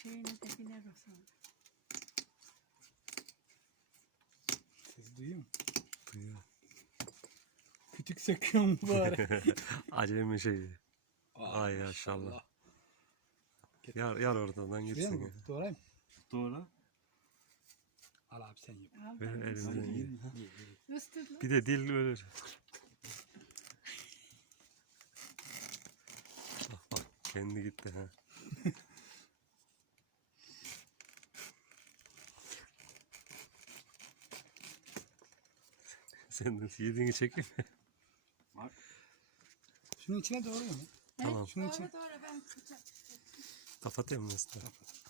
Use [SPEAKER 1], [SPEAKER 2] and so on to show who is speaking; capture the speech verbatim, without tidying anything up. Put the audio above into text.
[SPEAKER 1] şeyini de bilir o sonra.
[SPEAKER 2] Siz duyuyor musun?
[SPEAKER 3] Duyuyor.
[SPEAKER 2] Kütük söküyor mu bari?
[SPEAKER 3] Acemi şeyi.
[SPEAKER 2] Aa,
[SPEAKER 3] Ay maşallah.
[SPEAKER 2] Git.
[SPEAKER 3] Yar, yar oradan
[SPEAKER 2] Şuraya
[SPEAKER 3] gitsin
[SPEAKER 2] mı?
[SPEAKER 3] ya.
[SPEAKER 2] Doğrayım.
[SPEAKER 3] Doğru.
[SPEAKER 2] Al abi sen yap.
[SPEAKER 1] Al
[SPEAKER 3] Ver
[SPEAKER 1] ben
[SPEAKER 3] elimden
[SPEAKER 1] üstüne.
[SPEAKER 3] ye.
[SPEAKER 2] Ye, ye.
[SPEAKER 1] Üstüne.
[SPEAKER 3] Bir de dil ölür. Bak bak kendi gitti ha. Sen de yediğini çekeyim mi?
[SPEAKER 2] Şunun içine doğruyor mu?
[SPEAKER 3] Tamam.
[SPEAKER 2] Şunun için.
[SPEAKER 1] Doğru doğru ben tutacağım.
[SPEAKER 3] Kapatayım mı usta?
[SPEAKER 2] Kapat.